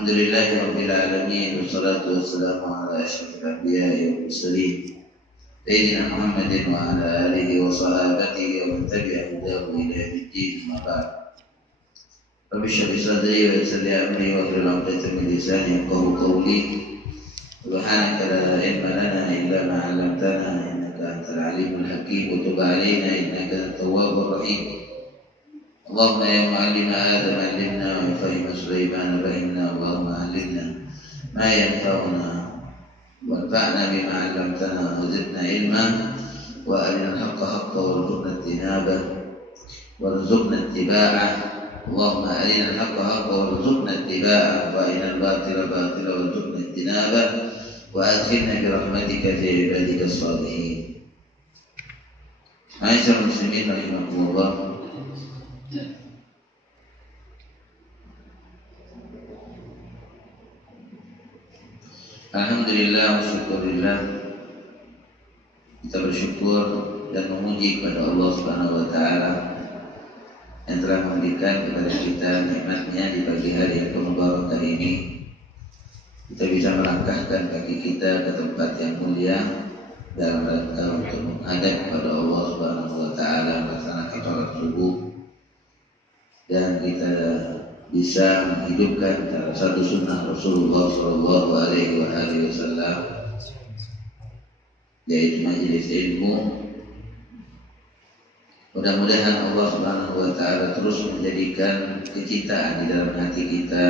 Alhamdulillahirabbil alamin wassalatu wassalamu ala asyrofil anbiya'i wal mursalin sayyidina Muhammadin wa ala alihi wa sahabatihi wa man tabi'ahum bi ihsan ila yaumil amma ba'd. Rabbi shrah li sadri wa yassir li amri wa hlul 'uqdatam min lisani yafqahu qawli. Subhanaka la ilma lana illa ma 'allamtana innaka antal alimul hakim wa tub 'alaina innaka antat tawwabur rahim. Allahumma ya mu'allima Adam 'allimna wa ya fahima Sulaiman fahimna. Allahumma 'allimna ma yanfa'una wanfa'na bima 'allamtana wa zidna ilma wa arina al-haqqa haqqan warzuqna ittiba'ah. Allahumma arina al-haqqa haqqan warzuqna ittiba'ah wa arina al-batila batila warzuqna ijtinabah wa adkhilna bi rahmatika fi ibadika as-salihin. Ma'asyiral muslimin rahimakumullah. Alhamdulillah wa syukurillah, kita bersyukur dan memuji kepada Allah Subhanahu wa taala yang telah memberikan kepada kita nikmatnya di pagi hari yang penuh barakah ini. Kita bisa melangkahkan kaki kita ke tempat yang mulia dalam rangka untuk menghadap kepada Allah Subhanahu wa taala melaksanakan salat subuh, dan kita bisa menghidupkan salah satu sunnah Rasulullah Shallallahu Alaihi Wasallam, yaitu majelis ilmu. Mudah-mudahan Allah Subhanahu Wa Taala terus menjadikan kecintaan di dalam hati kita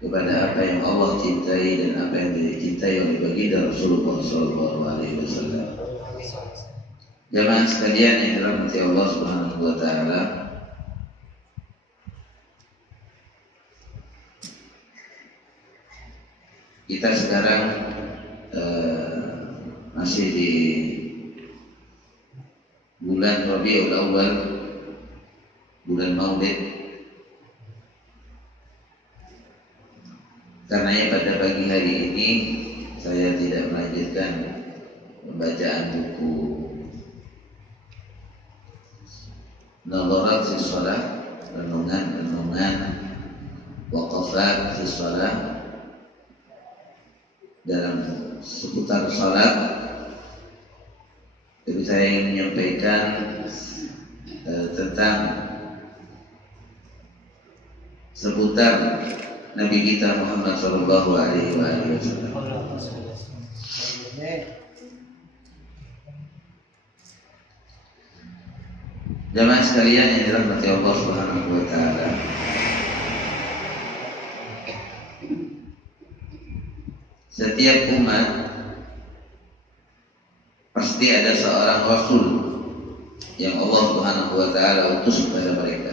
kepada apa yang Allah cintai dan apa yang dicintai oleh baginda Rasulullah Shallallahu Alaihi Wasallam. Jamaah sekalian yang dirahmati Allah Subhanahu Wa Taala, kita sekarang masih di bulan Rabiul Awal, bulan Maulid. Karenanya pada pagi hari ini saya tidak melanjutkan pembacaan buku Nadharat fi Shalah, renungan waqafat fi Shalah dalam seputar salat, tapi saya ingin menyampaikan tentang seputar Nabi kita Muhammad Sallallahu Alaihi Wasallam. Jamaah sekalian yang dirahmati Allah Subhanahu Wa Taala, setiap umat pasti ada seorang Rasul yang Allah Subhanahu wa Ta'ala utus kepada mereka.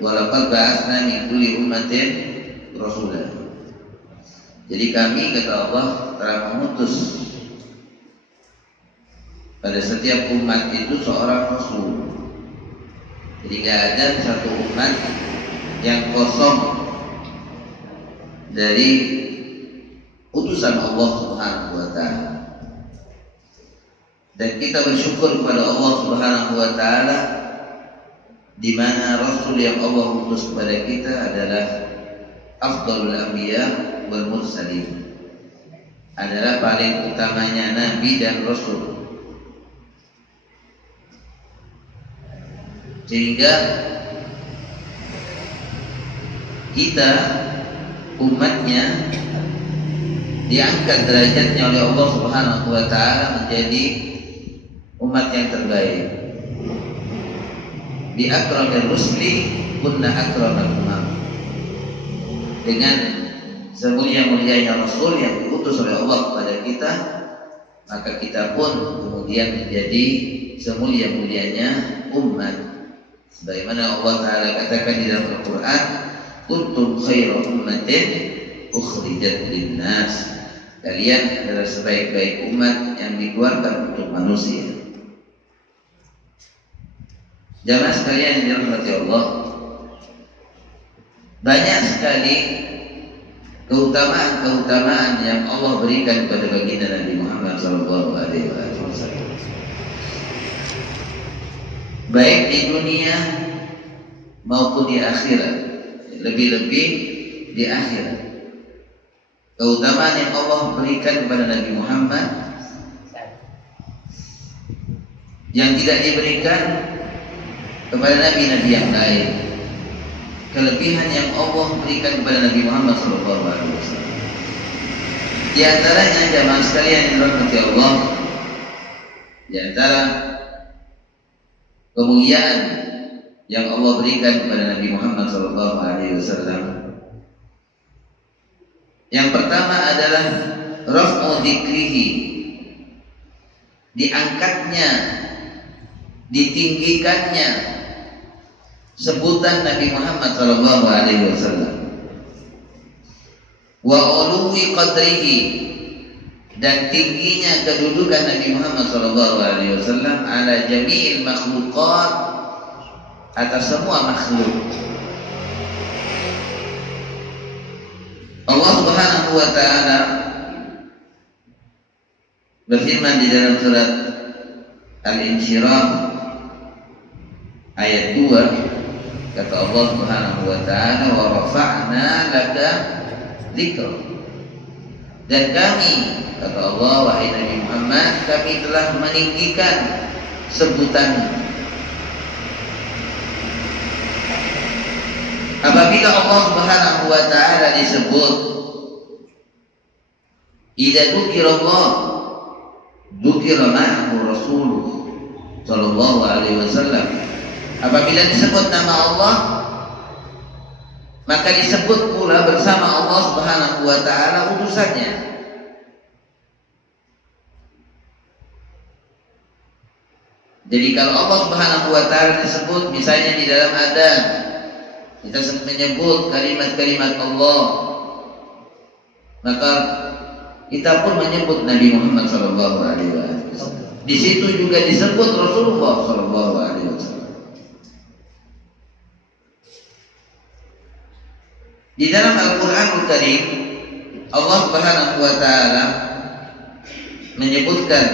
Walaqad ba'atsna min kulli ummatin rasulan. Jadi kami, kata Allah, telah mengutus pada setiap umat itu seorang Rasul. Jadi tidak ada satu umat yang kosong dari utusan Allah Subhanahu wa Ta'ala. Dan kita bersyukur kepada Allah Subhanahu wa Ta'ala di mana Rasul yang Allah utus kepada kita adalah afdalul anbiya wal mursalin, adalah paling utamanya nabi dan rasul. Sehingga kita umatnya diangkat derajatnya oleh Allah Subhanahu wa Ta'ala menjadi umat yang terbaik. Bi akramir rusli kunna akramal umam. Dengan semulia-mulianya Rasul yang diutus oleh Allah kepada kita, maka kita pun kemudian menjadi semulia-mulianya umat. Sebagaimana Allah Ta'ala katakan di dalam Al-Quran, kuntum khairu ummatin ukhrijat linnas. Kalian adalah sebaik-baik umat yang dikeluarkan untuk manusia. Jamaah sekalian yang dirahmati Allah, banyak sekali keutamaan-keutamaan yang Allah berikan kepada baginda Nabi Muhammad SAW, baik di dunia maupun di akhirat. lebih-lebih di akhirat. Keutamaan yang Allah berikan kepada Nabi Muhammad yang tidak diberikan kepada nabi-nabi yang lain. Kelebihan yang Allah berikan kepada Nabi Muhammad SAW. Di antaranya jamaah sekalian yang dirahmati Allah, di antara kemuliaan yang Allah berikan kepada Nabi Muhammad SAW, yang pertama adalah raf'u dzikrihi, diangkatnya, ditinggikannya sebutan Nabi Muhammad SAW, wa uluwi qadrihi, dan tingginya kedudukan Nabi Muhammad SAW ala jami'il makhluqat, atas semua makhluk. Allah Subhanahu wa ta'ala berfirman di dalam surat Al-Insyirah ayat 2, kata Allah Subhanahu wa ta'ala, wa rafa'na laka dzikra, dan kami, kata Allah, wahai Nabi Muhammad, kami telah meninggikan sebutanmu. Apabila Allah Subhanahu wa ta'ala disebut, idza dzukira Allah dzukira ma'ahu Rasulullah sallallahu alaihi wasallam. Apabila disebut nama Allah, maka disebut pula bersama Allah Subhanahu wa ta'ala utusannya. Jadi kalau Allah Subhanahu wa ta'ala disebut, misalnya di dalam adzan kita menyebut kalimat-kalimat Allah, maka kita pun menyebut Nabi Muhammad sallallahu alaihi wasallam. Di situ juga disebut Rasulullah sallallahu alaihi wasallam. Di dalam Al-Qur'anul Karim, Allah Subhanahu wa ta'ala menyebutkan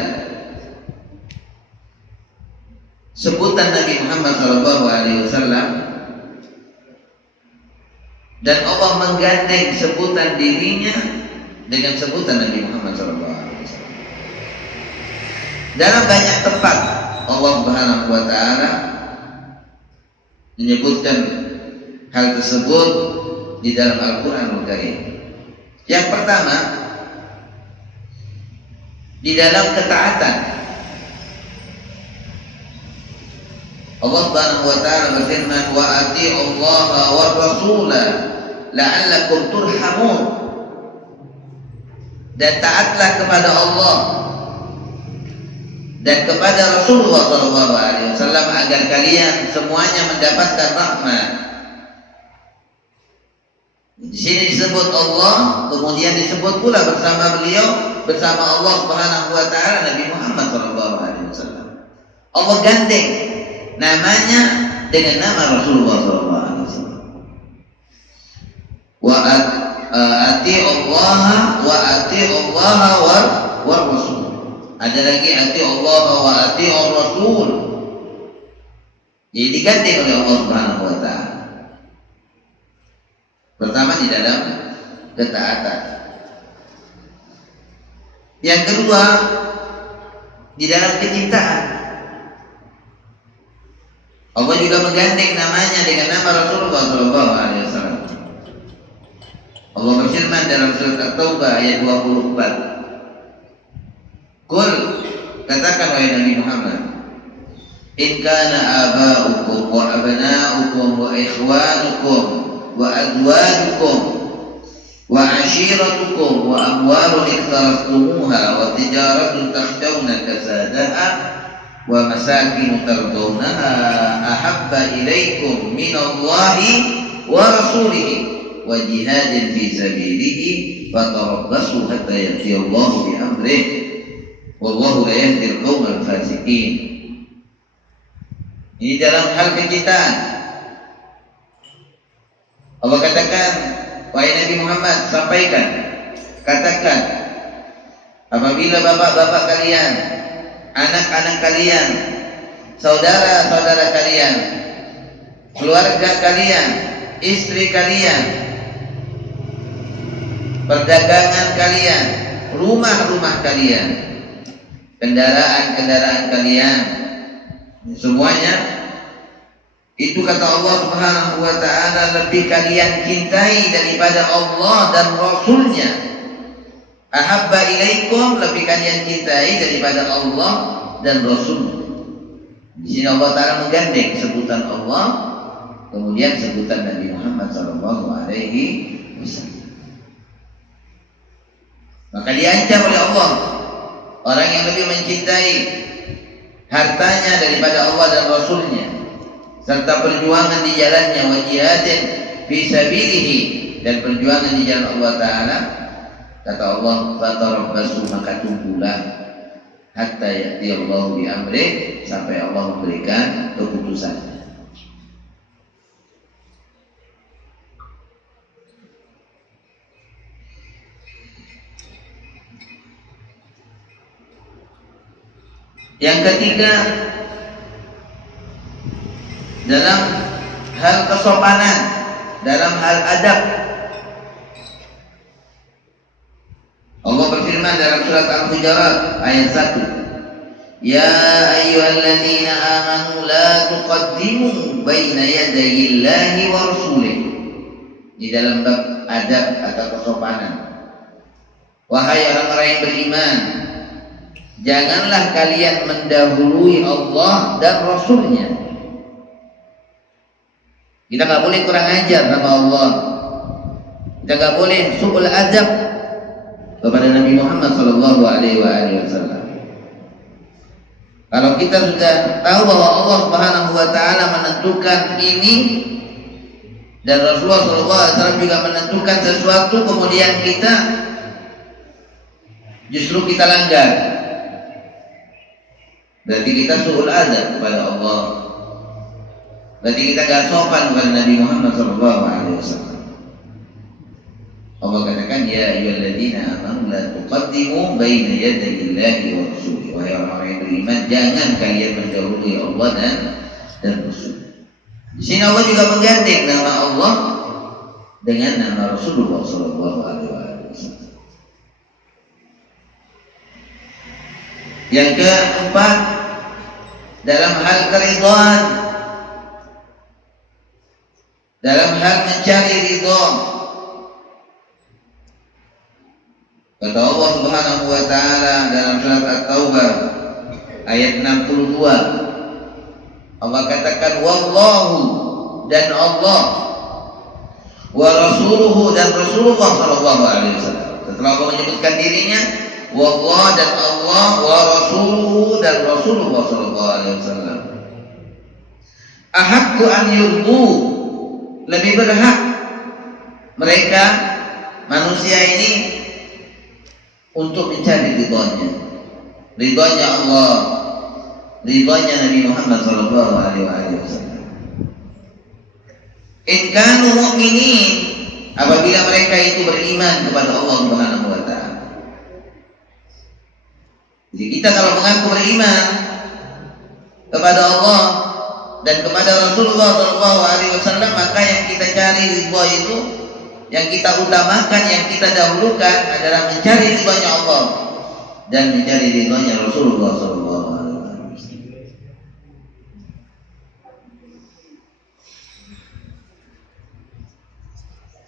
sebutan Nabi Muhammad sallallahu alaihi wasallam, dan Allah menggandeng sebutan dirinya dengan sebutan Nabi Muhammad SAW. Dalam banyak tempat Allah Subhanahu wa ta'ala menyebutkan hal tersebut di dalam Al-Quranul Karim. Yang pertama, di dalam ketaatan. Allah Subhanahu wa ta'ala berfirman, wa ati'ullaha wa rasulah la'allakum turhamun, dan taatlah kepada Allah dan kepada Rasulullah SAW agar kalian semuanya mendapatkan rahmat. Di sini disebut Allah, kemudian disebut pula bersama beliau, bersama Allah Subhanahu wa ta'ala Nabi Muhammad SAW. Allah gandeng namanya dengan nama Rasulullah SAW. Wa ati'ullaha wa rasul. Ada lagi ati'ullaha wa ati'ur rasul. Jadi digandeng oleh Allah Subhanahu wa ta'ala. Pertama di dalam ketaatan. Yang kedua di dalam kecintaan. Allah juga menggandeng namanya dengan nama Rasulullah SAW. Allah berfirman dalam surat At-Taubah ayat 24. Qul, katakan wahai Nabi Muhammad, in kana aba'ukum wa abna'ukum wa ikhwanukum wa azwajukum wa ashiratukum wa amwalun iqtaraftumuha wa tijaratun takhshawna kasadaha wa masakin tardawnaha ahabba ilaikum minallahi wa rasulihi wa jihadin fi sabilihi fatarabbasu hatta ya'tiyallahu bi amrih wallahu la yahdil qaumal fasiqin. Ini dalam hal kecintaan. Allah katakan, wahai Nabi Muhammad, sampaikan, katakan, apabila bapak-bapak kalian, anak-anak kalian, saudara-saudara kalian, keluarga kalian, istri kalian, perdagangan kalian, rumah-rumah kalian, kendaraan-kendaraan kalian, semuanya itu kata Allah Subhanahu wa ta'ala lebih kalian cintai daripada Allah dan Rasulnya. Ahabba ilaikum, lebih kalian cintai daripada Allah dan Rasul. Di sini Allah Ta'ala menggandeng sebutan Allah, kemudian sebutan Nabi Muhammad Sallallahu Alaihi Wasallam. Maka diancam oleh Allah orang yang lebih mencintai hartanya daripada Allah dan Rasulnya, serta perjuangan di jalannya, wa jihadin fi sabilihi, dan perjuangan di jalan Allah Ta'ala. Kata Allah, fatarabbasu, maka tunggulah hatta ya'ti Allah bi amri, sampai Allah memberikan keputusannya. Yang ketiga, dalam hal kesopanan, dalam hal adab, Allah berfirman dalam surat Al-Hujurat ayat 1, Ya ayyuhalladzina amanu la tuqaddimu baina yadayillahi wa rasulih. Di dalam bab adab atau kesopanan, wahai orang-orang yang beriman, janganlah kalian mendahului Allah dan Rasulnya. Kita nggak boleh kurang ajar sama Allah. Kita nggak boleh su'ul adab kepada Nabi Muhammad Sallallahu Alaihi Wasallam. Kalau kita sudah tahu bahwa Allah Subhanahu Wa Taala menentukan ini dan Rasulullah Sallallahu Alaihi Wasallam juga menentukan sesuatu, kemudian kita justru kita langgar, berarti kita su'ul adab kepada Allah. Berarti kita gak sopan kepada Nabi Muhammad SAW. Allah katakan, Ya ayyuhalladzina amanu la tuqaddimu baina yadayillahi wa rasulih. Wahai orang-orang yang beriman, jangan kalian mendahului Allah dan Rasul. Di sini Allah juga menggandeng nama Allah dengan nama Rasulullah SAW. Yang keempat, dalam hal keridhaan, dalam hal mencari ridha. Kata Allah Subhanahu wa taala dalam surat At-Taubah ayat 62, Allah katakan wallahu, dan Allah, wa rasuluhu, dan Rasulullah sallallahu alaihi wasallam. Setelah Allah menyebutkan dirinya, wallah, dan Allah, wa rasuluhu, dan Rasulullah sallallahu alaihi wasallam, ahaqqu an yurdu, lebih berhak mereka manusia ini untuk mencari ridhonya Allah, ridhonya Nabi Muhammad sallallahu alaihi wasallam. In kanu mu'minin, apabila mereka itu beriman kepada Allah Subhanahu wa taala. Jadi kita kalau mengaku beriman kepada Allah dan kepada Rasulullah SAW, maka yang kita cari ridha itu, yang kita utamakan, yang kita dahulukan adalah mencari ridhanya Allah dan mencari ridhanya Rasulullah SAW.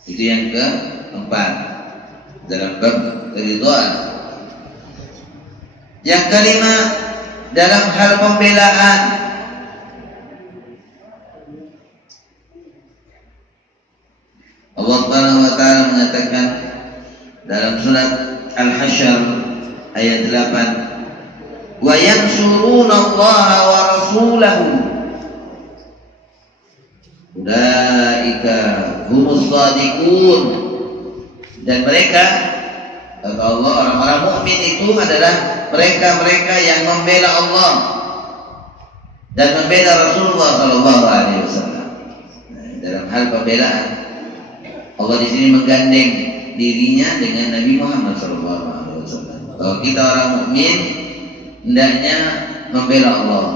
Itu yang keempat dalam bab keridhaan. Yang kelima, dalam hal pembelaan. Allah Subhanahu wa taala mengatakan dalam surat Al-Hasyr ayat 8, wa yansurunallaha wa rasulahu ulaika humus shadiqun, dan mereka, kata Allah, orang-orang mukmin itu adalah mereka-mereka yang membela Allah dan membela Rasulullah sallallahu alaihi wasallam. Dalam hal pembelaan, Allah di sini menggandeng dirinya dengan Nabi Muhammad sallallahu alaihi wasallam. Kalau kita orang mukmin, hendaknya membela Allah,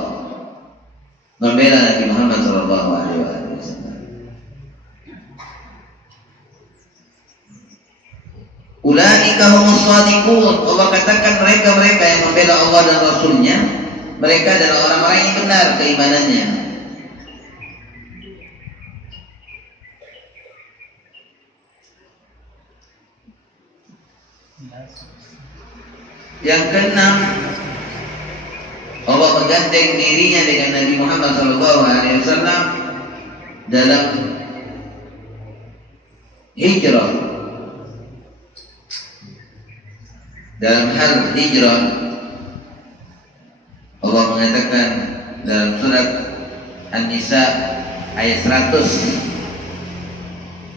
membela Nabi Muhammad sallallahu alaihi wasallam. ulaika humus shadiqun. Allah katakan mereka yang membela Allah dan Rasulnya, mereka adalah orang-orang yang benar keimanannya. Yang keenam, Allah menggandeng dirinya dengan Nabi Muhammad SAW dalam hijrah. Dalam hal hijrah, Allah mengatakan dalam surat An-Nisa ayat 100,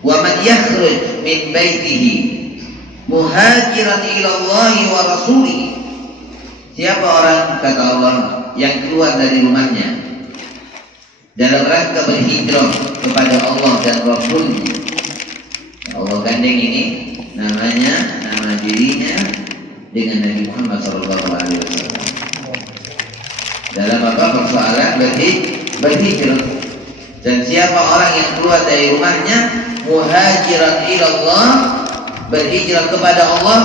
"Wa man yakhruj min baitihi muhajiran ila Allah wa rasulih." Siapa orang, kata Allah, yang keluar dari rumahnya dalam rangka berhijrah kepada Allah dan Rasulnya. Allah gandeng ini namanya, nama dirinya dengan Nabi Muhammad SAW dalam apa? Persoalan berhijrah. Dan siapa orang yang keluar dari rumahnya muhajiran ila Allah, berhijrah kepada Allah.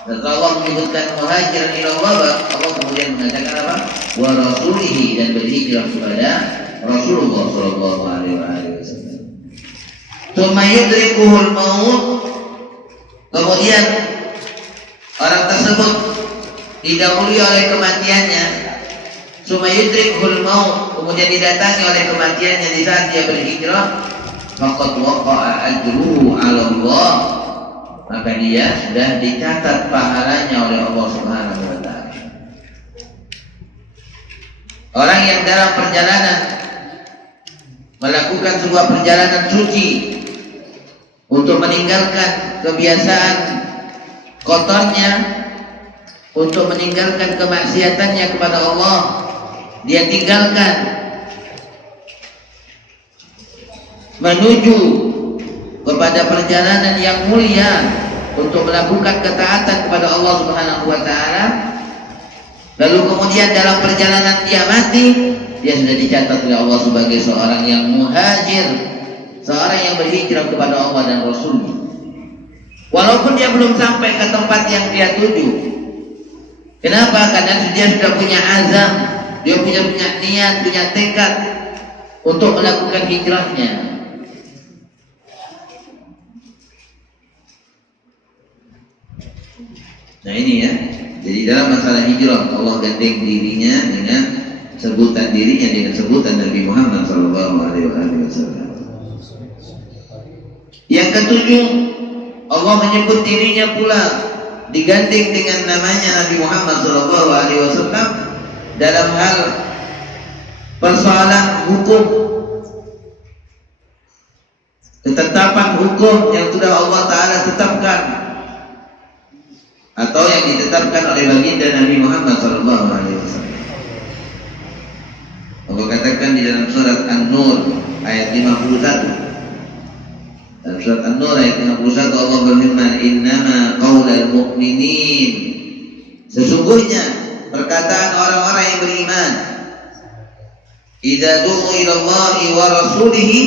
Dan Allah menyebutkan muhajiran ila Allah, Allah kemudian mengatakan apa? Wa rasulihi, dan berhijrah kepada Rasulullah sallallahu alaihi wasallam. Tsumma yudrikuhul maut, kemudian orang tersebut didahului oleh kematiannya. Tsumma yudrikuhul maut, kemudian didatangi oleh kematiannya di saat dia berhijrah. Faqad waqa'a ajruhu 'ala Allah, maka dia sudah dicatat pahalanya oleh Allah Subhanahu wa taala. Orang yang dalam perjalanan melakukan sebuah perjalanan suci untuk meninggalkan kebiasaan kotornya, untuk meninggalkan kemaksiatannya kepada Allah, dia tinggalkan menuju kepada perjalanan yang mulia untuk melakukan ketaatan kepada Allah Subhanahu wa taala. Lalu kemudian dalam perjalanan dia mati, dia sudah dicatat oleh Allah sebagai seorang yang muhajir, seorang yang berhijrah kepada Allah dan Rasulnya. Walaupun dia belum sampai ke tempat yang dia tuju. Kenapa? Karena dia sudah punya azam, dia punya niat, punya tekad untuk melakukan hijrahnya. Nah ini ya, jadi dalam masalah hijrah Allah gandeng dirinya dengan sebutan Nabi Muhammad SAW. Yang ketujuh, Allah menyebut dirinya pula digandeng dengan namanya Nabi Muhammad SAW dalam hal persoalan hukum, ketetapan hukum yang sudah Allah Ta'ala tetapkan atau yang ditetapkan oleh baginda Nabi Muhammad SAW. Allah katakan di dalam surat An-Nur ayat 51. Dalam surat An-Nur ayat 51 Allah berfirman, "Innama qaulal mu'minin." Sesungguhnya perkataan orang-orang yang beriman, idza du'u ila Allahi wa rasulihi,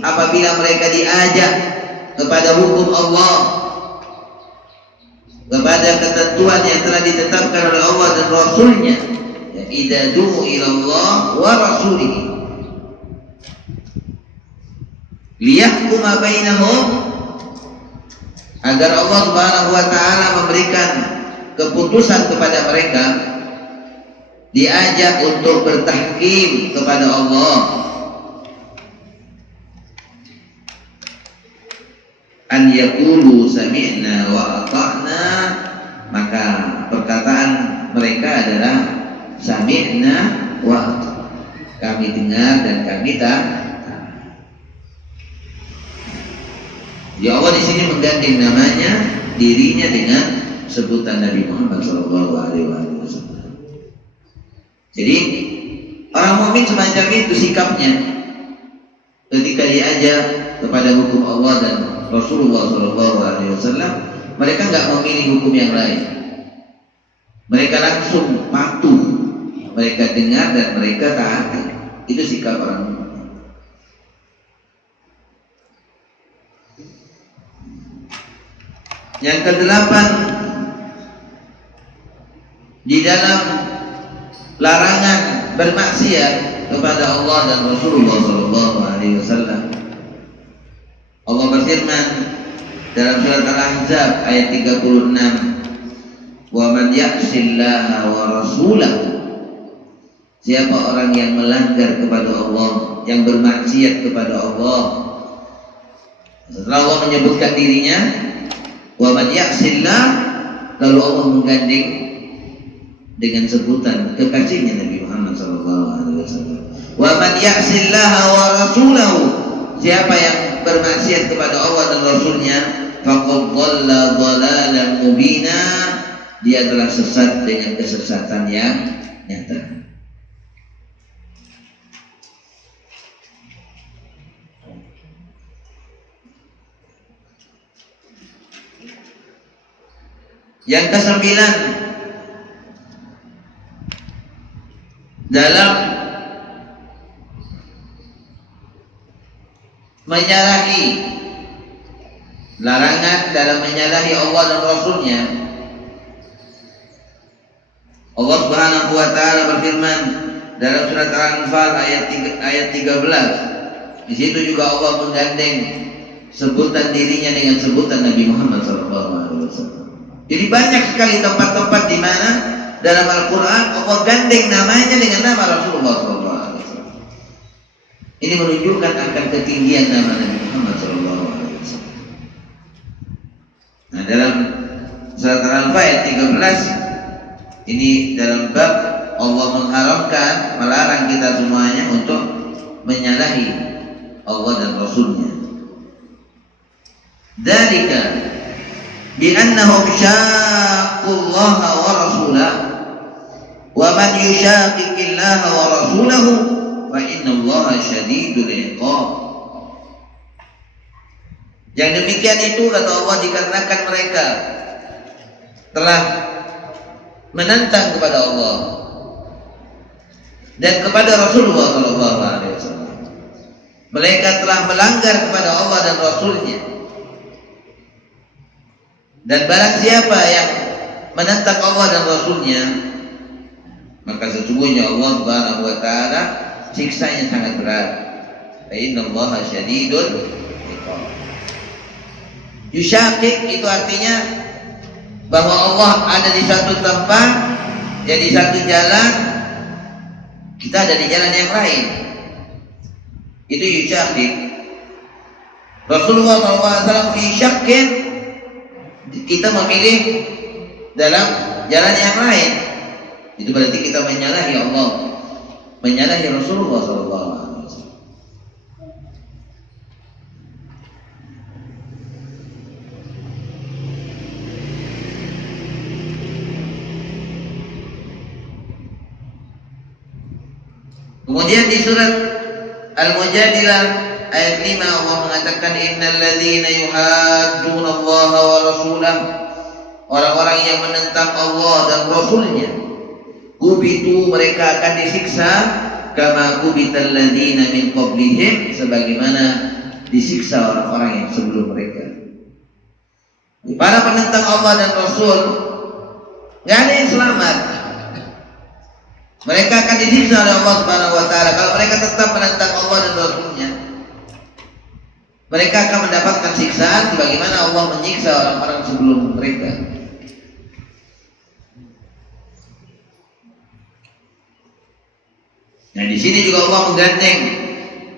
apabila mereka diajak kepada hukum Allah, kepada ketentuan yang telah ditetapkan oleh Allah dan Rasulnya, ya, idza du'u ila Allah wa rasulihi liyahkuma bainahum, agar Allah Subhanahu wa taala memberikan keputusan kepada mereka, diajak untuk bertahkim kepada Allah, an yaqulu sami'na wa ata'na, maka perkataan mereka adalah sami'na wa ata'na, kami dengar dan kami taat. Ya Allah di sini menggandeng namanya dirinya dengan sebutan Nabi Muhammad SAW. Jadi orang mukmin semacam itu sikapnya ketika diajak kepada hukum Allah dan Rasulullah SAW. Mereka nggak memilih hukum yang lain. Mereka langsung patuh, mereka dengar dan mereka taati. Itu sikap orang mukmin. Yang kedelapan, di dalam larangan bermaksiat kepada Allah dan Rasulullah SAW. Allah berfirman dalam surat Al-Ahzab ayat 36, "Wa man ya'sillaha wa rasulahu." Siapa orang yang melanggar kepada Allah, yang bermaksiat kepada Allah. Setelah Allah menyebutkan dirinya, "Wa man ya'sillah", lalu Allah menggandeng dengan sebutan kekasihnya Nabi Muhammad SAW. "Wa man ya'sillaha wa rasulahu", siapa yang bermaksiat kepada Allah dan Rasulnya, faqad dhalla dhalalan mubina, dia telah sesat dengan kesesatan yang nyata. Yang kesembilan, dalam menyalahi larangan dalam menyalahi Allah dan Rasulnya, Allah Subhanahu wa taala berfirman dalam surat Al-Anfal ayat 13. Di situ juga Allah menggandeng sebutan dirinya dengan sebutan Nabi Muhammad SAW. Jadi banyak sekali tempat-tempat di mana dalam Al-Quran Allah gandeng namanya dengan nama Rasulullah SAW. Ini menunjukkan akan ketinggian nama Nabi Muhammad SAW. Nah, dalam surat Al-Anfal ayat 13 ini dalam bab Allah mengharamkan, melarang kita semuanya untuk menyalahi Allah dan Rasulnya. Dzalika bi'annahum syaqqullaha wa rasulahu wa man yushaqiqillaha wa rasulahu fa innallaha syadidul iqab. Yang demikian itu, kata Allah, dikarenakan mereka telah menentang kepada Allah dan kepada Rasulullah SAW. Mereka telah melanggar kepada Allah dan Rasulnya. Dan barang siapa yang menentang Allah dan Rasulnya, maka sesungguhnya Allah Subhanahu wa taala siksanya sangat berat. Fa innallaha syadidul iqab. Yushaqiq itu artinya bahwa Allah ada di satu tempat, jadi satu jalan, kita ada di jalan yang lain. Itu yushaqiq. Rasulullah SAW fi syaqin, kita memilih dalam jalan yang lain. Itu berarti kita menyalahi Allah, menyalahi Rasulullah SAW. Kemudian di surat Al-Mujadilah ayat 5 Allah mengatakan, "Innal ladzina yuhadduna Allah wa rasulahu", orang-orang yang menentang Allah dan Rasulnya, "kubitu", mereka akan disiksa, "kama kubital ladzina min qablihim", sebagaimana disiksa orang-orang yang sebelum mereka. Para penentang Allah dan Rasul enggak ada yang selamat. Mereka akan disiksa oleh Allah Subhanahu wa taala kalau mereka tetap menentang Allah dan Rasulnya. Mereka akan mendapatkan siksaan sebagaimana Allah menyiksa orang-orang sebelum mereka. Nah, di sini juga Allah menggandeng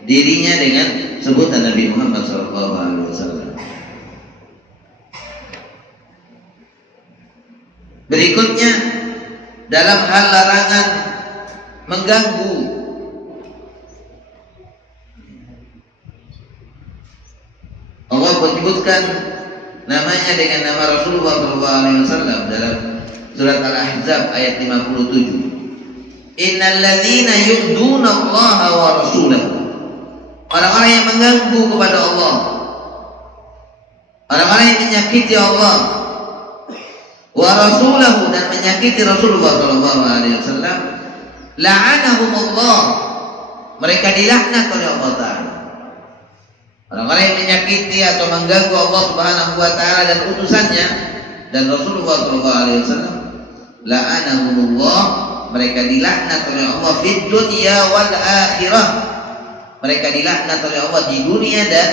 dirinya dengan sebutan Nabi Muhammad SAW. Berikutnya, dalam hal larangan mengganggu, Allah menyebutkan namanya dengan nama Rasulullah SAW dalam surat Al-Ahzab ayat 57. "Innal ladzina yu'duna Allah wa rasulahu", orang-orang yang mengganggu kepada Allah, orang-orang yang menyakiti Allah, wa rasulahu, dan menyakiti Rasulullah SAW, la'anahumullah, mereka dilaknat oleh Allah Ta'ala. Orang-orang yang menyakiti atau mengganggu Allah Subhanahu wa taala dan utusannya dan Rasulullah sallallahu alaihi wasallam, la'anahumullah, mereka dilaknat oleh Allah fid dunya wal akhirah. Mereka dilaknat oleh Allah di dunia dan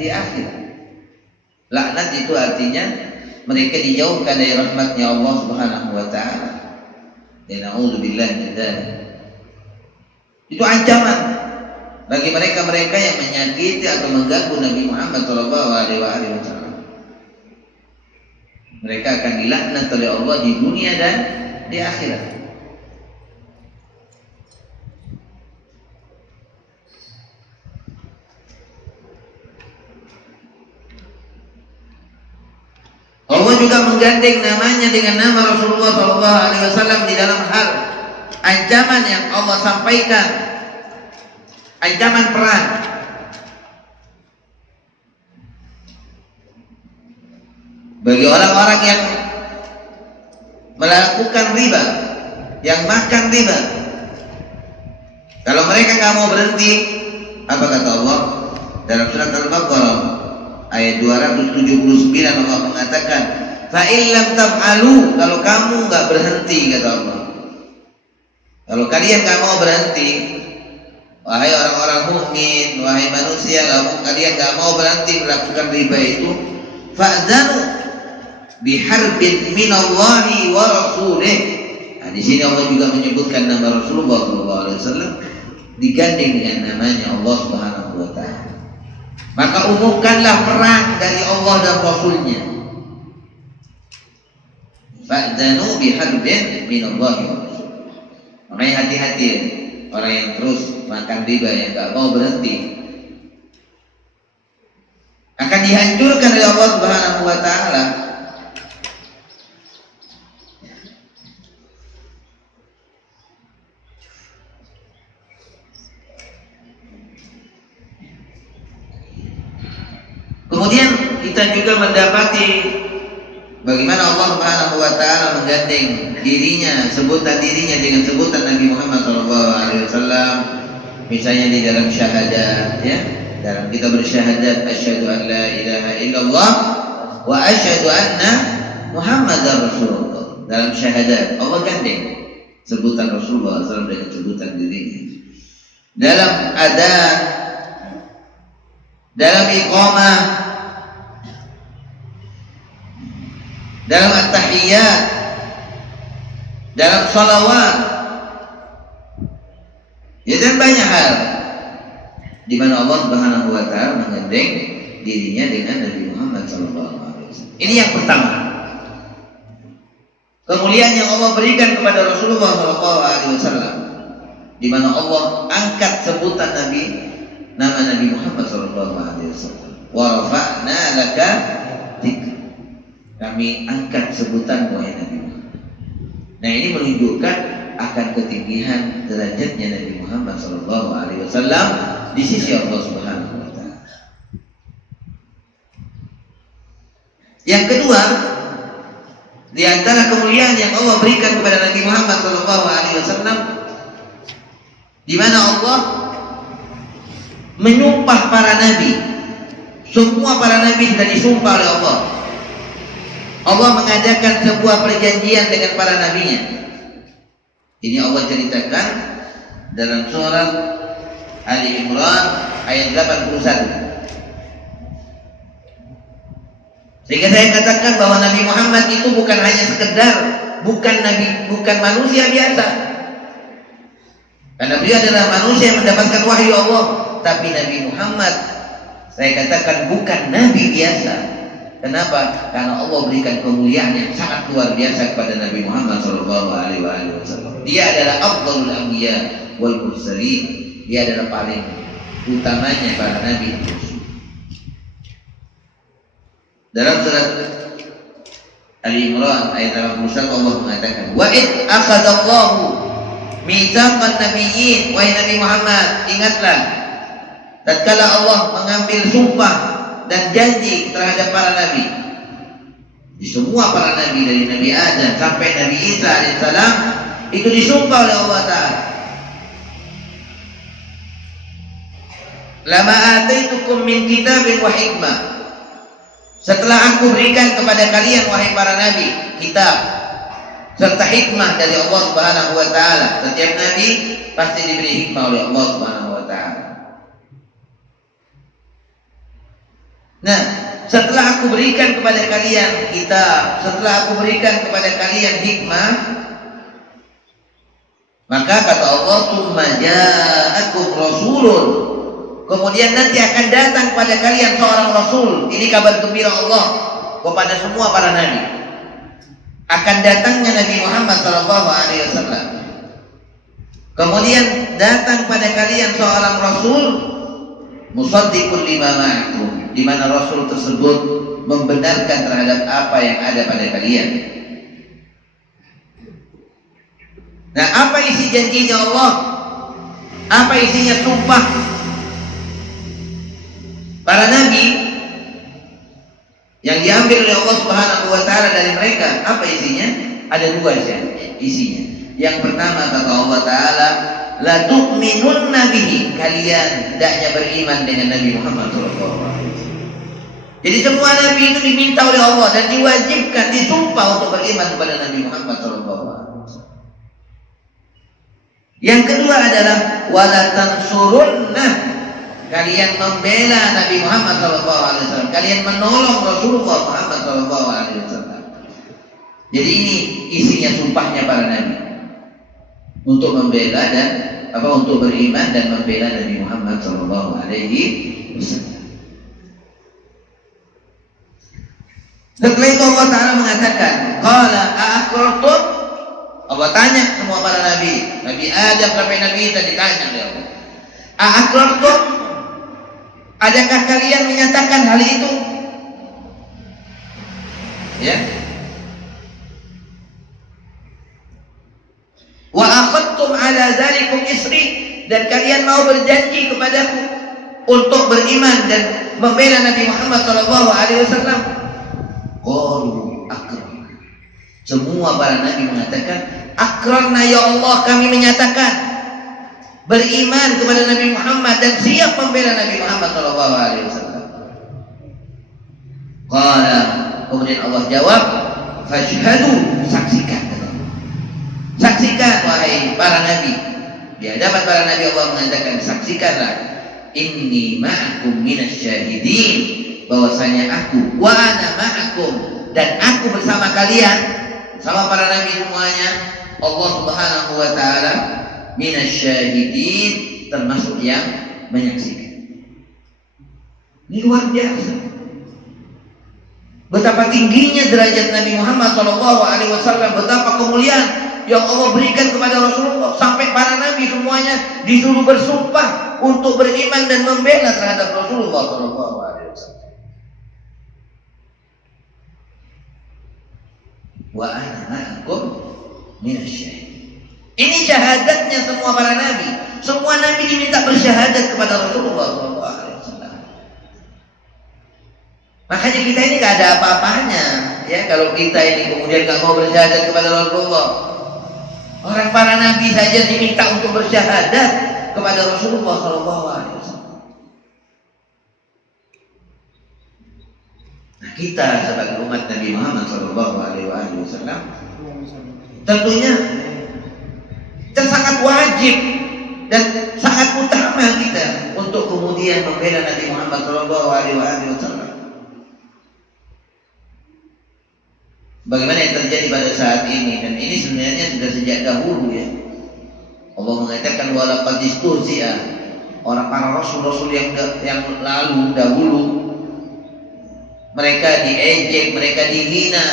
di akhirat. Laknat itu artinya mereka dijauhkan dari rahmatnya Allah Subhanahu wa taala. Na'udzubillahi min dzalik. Itu ancaman bagi mereka-mereka yang menyakiti atau mengganggu Nabi Muhammad sallallahu alaihi wasallam. Mereka akan dilaknat oleh Allah di dunia dan di akhirat. Allah juga menggandeng namanya dengan nama Rasulullah sallallahu alaihi wasallam di dalam hal ancaman yang Allah sampaikan, ancaman perang. Bagi orang-orang yang melakukan riba, yang makan riba, kalau mereka nggak mau berhenti, apa kata Allah dalam surat Al-Baqarah ayat 279? Allah mengatakan, fa illam taf'alu, kalau kamu nggak berhenti, kata Allah, kalau kalian nggak mau berhenti, wahai orang-orang mukmin, wahai manusia, kalian nggak mau berhenti melakukan riba itu, fa'dzanu biharbin minallahi wa rasulih. Nah, di sini Allah juga menyebutkan nama Rasulullah SAW digandeng dengan namanya Allah Subhanahu wa taala. Maka umumkanlah perang dari Allah dan Rasulnya. Fa'dzanu biharbin minallahi wa rasulih. Makanya hati-hati ya, orang yang terus makan riba, yang gak mau berhenti, akan dihancurkan oleh Allah Subhanahu wa taala. Kemudian kita juga mendapati bagaimana Allah Subhanahu wa taala menggandeng dirinya, sebutan dirinya dengan sebutan Nabi Muhammad SAW. Misalnya di dalam syahadat, ya, dalam kita bersyahadat, asyhadu an la ilaha illallah wa asyhadu anna Muhammadar Rasulullah. Dalam syahadat Allah gandeng sebutan Rasulullah SAW dengan sebutan dirinya. Dalam adzan, dalam iqamah, dalam at-tahiyyat, dalam salawat, ya, dan banyak hal di mana Allah Subhanahu wa taala menggandeng dirinya dengan Nabi Muhammad SAW. Ini yang pertama, kemuliaan yang Allah berikan kepada Rasulullah SAW, di mana Allah angkat sebutan nama Nabi Muhammad SAW. Wa rafa'na laka dzikra, kami angkat sebutan wahai Nabi Muhammad. Nah, ini menunjukkan akan ketinggian derajatnya Nabi Muhammad SAW di sisi Allah Subhanahu wa taala. Yang kedua, di antara kemuliaan yang Allah berikan kepada Nabi Muhammad SAW, di mana Allah menyumpah para nabi. Semua para nabi sudah disumpah oleh Allah. Allah mengadakan sebuah perjanjian dengan para nabinya. Ini Allah ceritakan dalam surat Ali Imran ayat 81. Sehingga saya katakan bahwa Nabi Muhammad itu bukan hanya sekedar bukan manusia biasa. Karena beliau adalah manusia yang mendapatkan wahyu Allah, tapi Nabi Muhammad, saya katakan, bukan nabi biasa. Kenapa? Karena Allah berikan kemuliaan yang sangat luar biasa kepada Nabi Muhammad SAW. Dia adalah afdhalul anbiya wal mursalin. Dia adalah paling utamanya para nabi. Dalam surat Ali Imran ayat 81 Allah mengatakan, wa id akhadallahu mitsaqan nabiyyin, wahai Nabi Muhammad, ingatlah tatkala Allah mengambil sumpah dan janji terhadap para nabi. Di semua para nabi, dari Nabi Adam sampai Nabi Isa alaihissalam, itu disumpah oleh Allah Ta'ala. lama ataitukum min kitabin wa hikmah. Setelah aku berikan kepada kalian wahai para nabi kitab serta hikmah dari Allah Subhanahu wa taala. Setiap nabi pasti diberi hikmah oleh Allah Subhanahu wa taala. Nah, setelah aku berikan kepada kalian kitab, setelah aku berikan kepada kalian hikmah, maka kata Allah, "Tsumma ja'akum rasulun." Kemudian nanti akan datang kepada kalian seorang rasul. Ini kabar gembira Allah kepada semua para nabi. Akan datangnya Nabi Muhammad SAW. Kemudian datang pada kalian seorang rasul, musaddiqul lima ma'akum, di mana rasul tersebut membenarkan terhadap apa yang ada pada kalian. Nah, apa isi janjinya Allah? Apa isinya sumpah para nabi yang diambil oleh Allah Subhanahu wa taala dari mereka? Apa isinya? Ada dua isinya. Yang pertama kata Allah taala, la tu'minunna bihi, kalian hendaknya beriman dengan Nabi Muhammad SAW. Jadi semua nabi itu diminta oleh Allah dan diwajibkan, disumpah untuk beriman kepada Nabi Muhammad SAW. Yang kedua adalah wala tansurunna, kalian membela Nabi Muhammad SAW, kalian menolong Rasulullah Muhammad SAW. Jadi ini isinya sumpahnya para nabi untuk membela dan untuk beriman dan membela Nabi Muhammad SAW. Setelah itu Allah Ta'ala mengatakan, qala a'aqrartum. Allah tanya semua para nabi, Nabi Adam sampai Nabi Isa ditanya oleh Allah, a'aqrartum, adakah kalian menyatakan hal itu? Ya. Wa akhadtum ala dzalikum isri, dan kalian mau berjanji kepadaku untuk beriman dan membela Nabi Muhammad SAW. Qalu akrar. Semua para nabi mengatakan, akrarna ya Allah, kami menyatakan beriman kepada Nabi Muhammad dan siap membela Nabi Muhammad SAW. Qala, kemudian Allah jawab, fashhadu, saksikan. Saksikan wahai para nabi. Di hadapan para nabi Allah mengatakan, saksikanlah, inni ma'akum minasyahidin, bahwasanya aku wa ana ma'akum, dan aku bersama kalian, sama para nabi semuanya, Allah Subhanahu wa taala minasyahidin, termasuk yang menyaksikan. Ini luar biasa. Betapa tingginya derajat Nabi Muhammad SAW, betapa kemuliaan yang Allah berikan kepada Rasulullah, sampai para nabi semuanya disuruh bersumpah untuk beriman dan membela terhadap Rasulullah SAW. Wa ana ma'akum minasyahidin. Ini syahadatnya semua para nabi. Semua nabi diminta bersyahadat kepada Rasulullah SAW. Makanya kita ini gak ada apa-apanya ya kalau kita ini kemudian gak mau bersyahadat kepada Rasulullah. Orang para nabi saja diminta untuk bersyahadat kepada Rasulullah SAW. Nah, kita sebagai umat Nabi Muhammad SAW tentunya kita sangat wajib dan sangat utama kita untuk kemudian membela Nabi Muhammad SAW. Bagaimana yang terjadi pada saat ini, dan ini sebenarnya sudah sejak dahulu ya. Allah mengatakan walaqad istuhzi'a, orang para rasul-rasul yang lalu dahulu, mereka diejek, mereka dihina.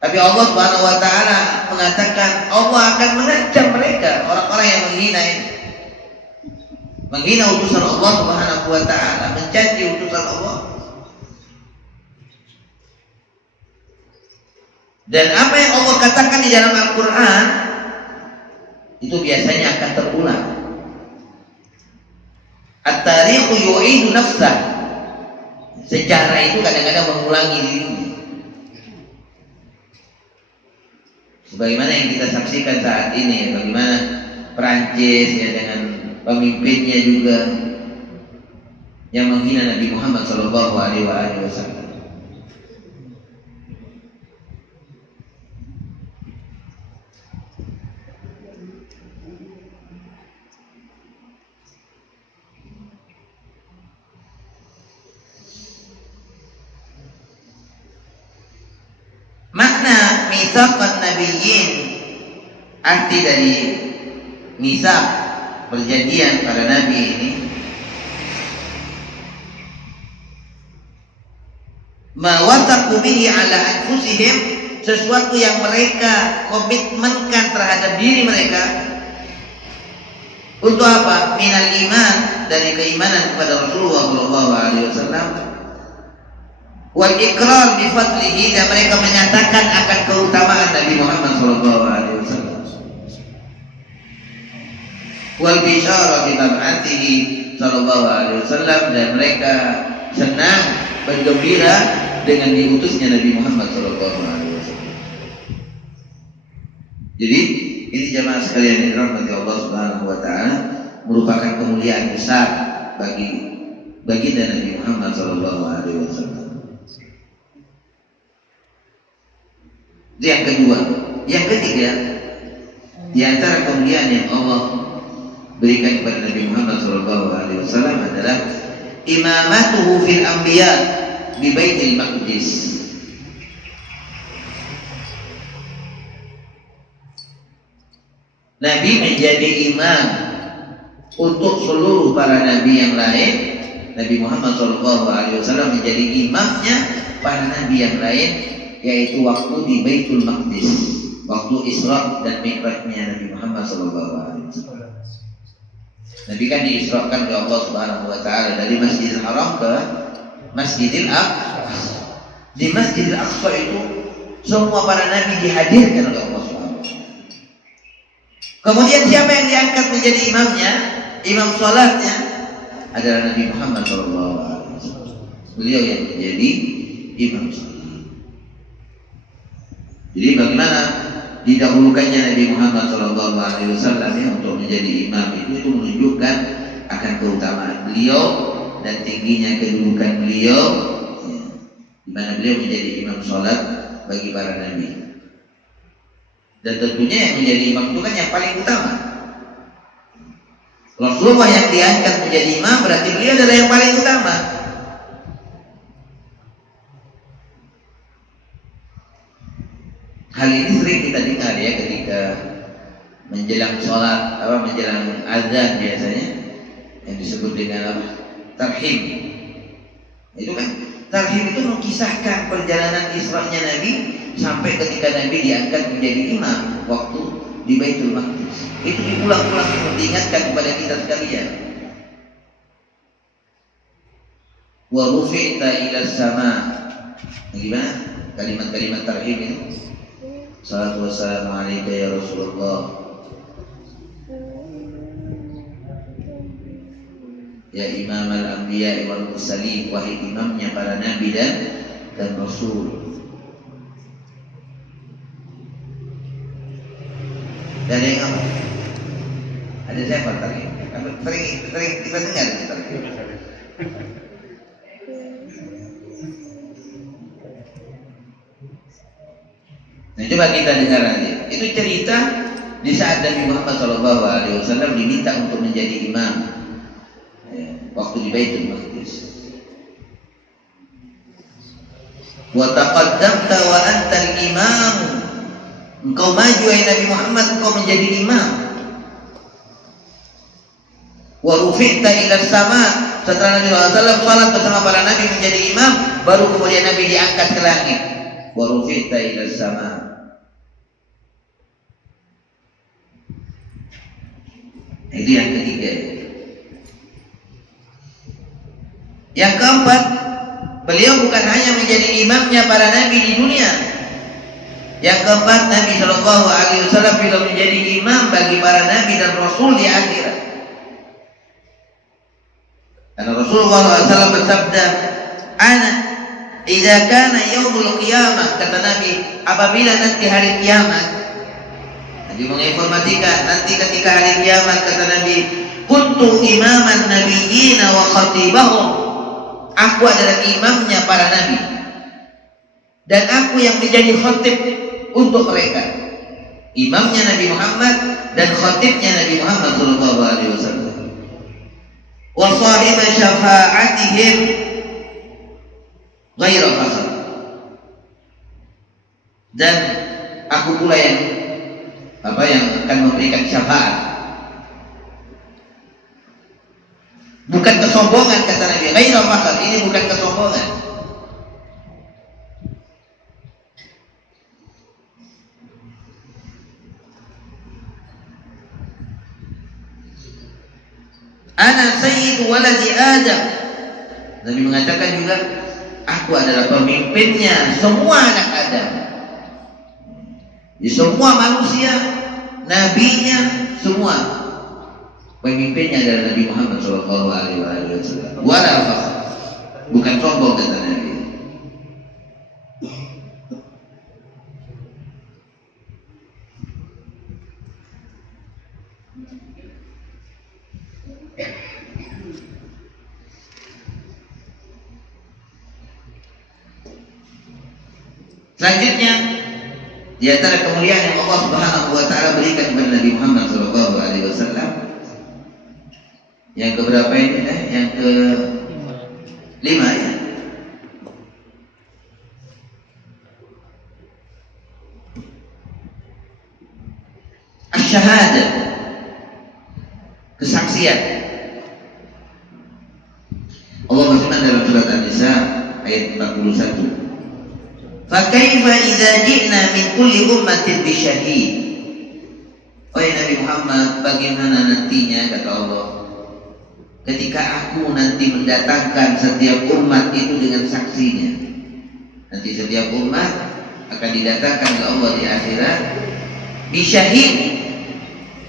Tapi Allah Subhanahu wa taala mengatakan Allah akan mengancam mereka, orang-orang yang menghina ini. Menghina utusan Allah Subhanahu wa taala, mencaci utusan Allah. Dan apa yang Allah katakan di dalam Al-Quran itu biasanya akan terulang. At-tariqu yu'idu nafsah. Sejarah itu kadang-kadang mengulangi dirinya. Sebagaimana yang kita saksikan saat ini, bagaimana Perancis ya dengan pemimpinnya juga yang menghina Nabi Muhammad sallallahu alaihi wasallam. Makna mitsaqan nabiyyin, arti dari mitsaq, perjanjian para nabi ini, ma wasaqu bihi ala anfusihim, sesuatu yang mereka komitmenkan terhadap diri mereka. Untuk apa? Minal iman, dari keimanan kepada Rasulullah sallallahu alaihi wasallam, wal ikrar bi fadlihi, dan mereka menyatakan akan keutamaan Nabi Muhammad sallallahu alaihi wasallam, wal bisyara bi mab'atihi sallallahu alaihi wasallam, dan mereka senang bergembira dengan diutusnya Nabi Muhammad sallallahu alaihi wasallam. Jadi ini jamaah sekalian yang dirahmati Allah Subhanahu wa taala, merupakan kemuliaan besar bagi baginda Nabi Muhammad sallallahu alaihi wasallam. Itu yang kedua. Yang ketiga, di antara kemuliaan yang Allah berikan kepada Nabi Muhammad sallallahu alaihi wasallam adalah imamatuhu fil anbiya di Baitul Maqdis. Nabi menjadi imam untuk seluruh para nabi yang lain. Nabi Muhammad SAW menjadi imamnya para nabi yang lain, yaitu waktu di Baitul Maqdis, waktu Isra dan Mi'rajnya Nabi Muhammad SAW. Nabi kan diisrakan ke Allah Subhanahu wa taala dari Masjidil Haram ke Masjidil Aqsa. Di Masjidil Aqsa itu semua para nabi dihadirkan oleh Allah Subhanahu wa taala. Kemudian siapa yang diangkat menjadi imamnya, imam salatnya adalah Nabi Muhammad SAW. Beliau yang menjadi imam salat. Jadi bagaimana didahulukannya Nabi Muhammad SAW untuk menjadi imam itu menunjukkan akan keutamaan beliau dan tingginya kedudukan beliau, di mana beliau menjadi imam salat bagi para nabi. Dan tentunya yang menjadi imam itu kan yang paling utama. Rasulullah yang diangkat menjadi imam, berarti beliau adalah yang paling utama. Hal ini sering kita dengar ya ketika menjelang sholat, menjelang azan biasanya, yang disebut dengan tarhim. Itu kan tarhim itu mengisahkan perjalanan Isra-nya Nabi sampai ketika Nabi diangkat menjadi imam waktu di Baitul Maqdis. Itu diulang-ulang untuk diingatkan kepada kita sekalian. Wa rufi'ta ila sama. Gimana kalimat-kalimat tarhim itu? Salatu wassalamu alaika ya Rasulullah, ya imam al-anbiya wal mursalin, wahai imamnya para nabi dan rasul. Dan yang apa? Ada siapa tadi? Sering kita dengar tadi. Nah, coba kita dengar nanti. Itu cerita di saat Nabi Muhammad SAW diminta untuk menjadi imam waktu di Baitul Maqdis. Wa taqaddamta wa antal imam. Engkau maju wahai Nabi Muhammad, engkau menjadi imam. Wa rufi'ta ila sama. Setelah Nabi SAW salat bersama para nabi menjadi imam, baru kemudian Nabi diangkat ke langit. Wa rufi'ta ila sama. Itu yang ketiga. Yang keempat, beliau bukan hanya menjadi imamnya para nabi di dunia. Yang keempat, Nabi Shallallahu Alaihi Wasallam juga menjadi imam bagi para nabi dan rasul di akhirat. Karena Rasulullah SAW bersabda, "Ana idza kana yaumul qiyamah," kata Nabi, apabila nanti hari kiamat. Nabi menginformasikan nanti ketika hari kiamat, kata Nabi, kuntu imaman nabiyyin wa khatibahum. Aku adalah imamnya para nabi dan aku yang menjadi khatib untuk mereka. Imamnya Nabi Muhammad dan khatibnya Nabi Muhammad sallallahu alaihi wasallam. Wa sahib syafa'atihim ghairu fasad. Dan aku pula yang akan memberikan syafaat. Bukan kesombongan kata Nabi. Ghairu fasad, ini bukan kesombongan. Ana sayyidu waladi Adam. Nabi mengatakan juga, aku adalah pemimpinnya semua anak Adam. Di semua manusia, nabinya semua pemimpinnya adalah Nabi Muhammad sallallahu alaihi wasallam. Wala fakhr. Bukan sombong kata Nabi. Selanjutnya, di antara kemuliaan yang Allah Subhanahu wa taala berikan kepada Nabi Muhammad sallallahu alaihi wasallam, yang keberapa ini? Yang ke-5 ya. Asy-syahadah, kesaksian. Allah berfirman dalam surat An-Nisa ayat 41. Fakaifa idza ji'na min kulli ummatin bi syahid. Wahai Nabi Muhammad, bagaimana nantinya kata Allah ketika aku nanti mendatangkan setiap umat itu dengan saksinya. Nanti setiap umat akan didatangkan oleh Allah di akhirat bi syahid,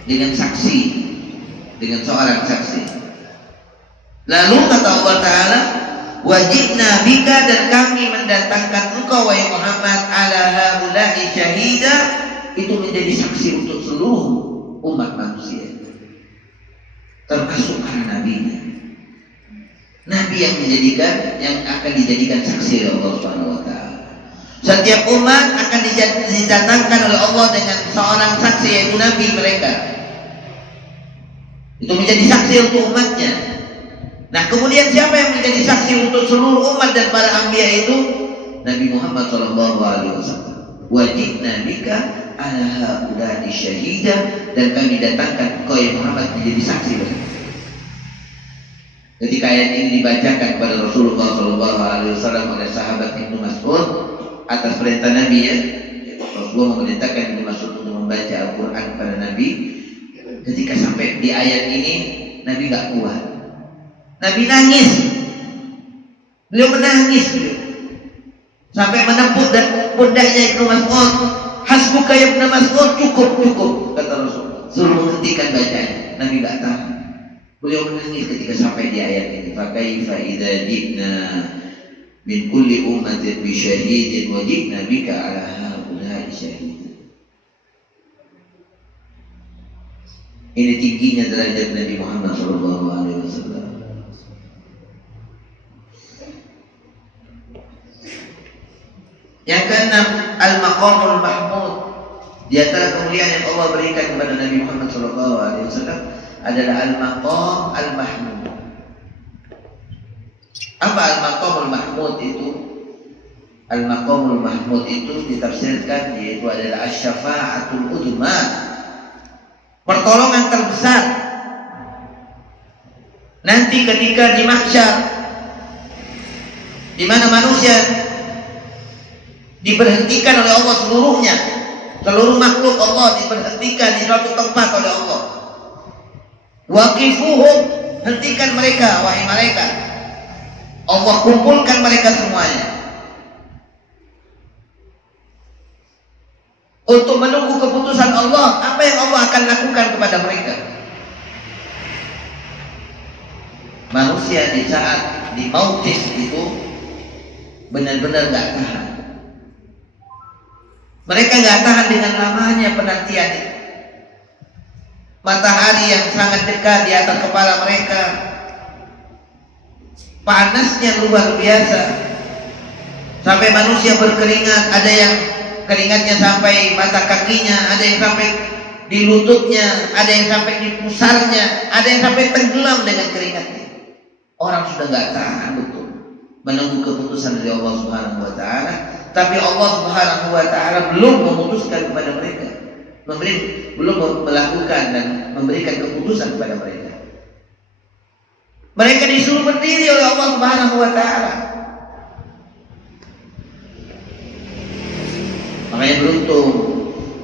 dengan saksi, dengan seorang saksi. Lalu kata Allah Ta'ala, wajibna bika, dan kami mendatangkan engkau wahai Muhammad ala haula'i syahida, itu menjadi saksi untuk seluruh umat manusia, termasuk para nabinya. Nabi yang akan dijadikan saksi oleh Allah Subhanahu wa taala. Setiap umat akan didatangkan oleh Allah dengan seorang saksi, yaitu nabi mereka. Itu menjadi saksi untuk umatnya. Nah, kemudian siapa yang menjadi saksi untuk seluruh umat dan para anbiya itu? Nabi Muhammad sallallahu alaihi wasallam. Wajibna bika ala haula'i syahida, dan kami datangkan engkau ya Muhammad menjadi saksi. Ketika ayat ini dibacakan kepada Rasulullah sallallahu alaihi wasallam oleh sahabat Ibnu Mas'ud atas perintah Nabi ya. Rasulullah memerintahkan Ibnu Mas'ud untuk membaca Al-Qur'an kepada Nabi. Ketika sampai di ayat ini, Nabi enggak kuat. Nabi nangis. Beliau menangis sampai menepuk pundaknya Ibnu Mas'ud. Hasbuka ya Ibnu Mas'ud, cukup kata Rasul. Suruh menghentikan bacaan. Nabi enggak tahan. Beliau menangis ketika sampai di ayat ini. Fa kaifa idza ji'na min kulli ummatin bi syahidin wa ji'na bika ala haula'i syahid. Ini tingginya derajat Nabi Muhammad sallallahu alaihi wasallam. Yang keenam, al-maqamul mahmud. Di antara kemuliaan yang Allah berikan kepada Nabi Muhammad sallallahu alaihi wasallam adalah al-maqam al-mahmud. Apa al-maqamul mahmud itu? Al-maqamul mahmud itu ditafsirkan yaitu adalah asy-syafa'atul uzma, pertolongan terbesar. Nanti ketika di mahsyar, di mana manusia diberhentikan oleh Allah seluruhnya, seluruh makhluk Allah diberhentikan di suatu tempat oleh Allah. Waqifuhum, hentikan mereka wahai malaikat. Allah kumpulkan mereka semuanya untuk menunggu keputusan Allah. Apa yang Allah akan lakukan kepada mereka? Manusia di saat di mautis itu benar-benar gak tahan. Mereka gak tahan dengan lamanya penantian itu. matahari yang sangat dekat di atas kepala mereka, panasnya luar biasa sampai manusia berkeringat, ada yang keringatnya sampai mata kakinya, ada yang sampai di lututnya, ada yang sampai di pusarnya, ada yang sampai tenggelam dengan keringatnya. Orang sudah nggak tahan betul menunggu keputusan dari Allah Subhanahu wa taala, tapi Allah Subhanahu wa taala belum memutuskan kepada mereka, belum melakukan dan memberikan keputusan kepada mereka. Mereka disuruh berdiri oleh Allah Subhanahu wa taala. Makanya beruntung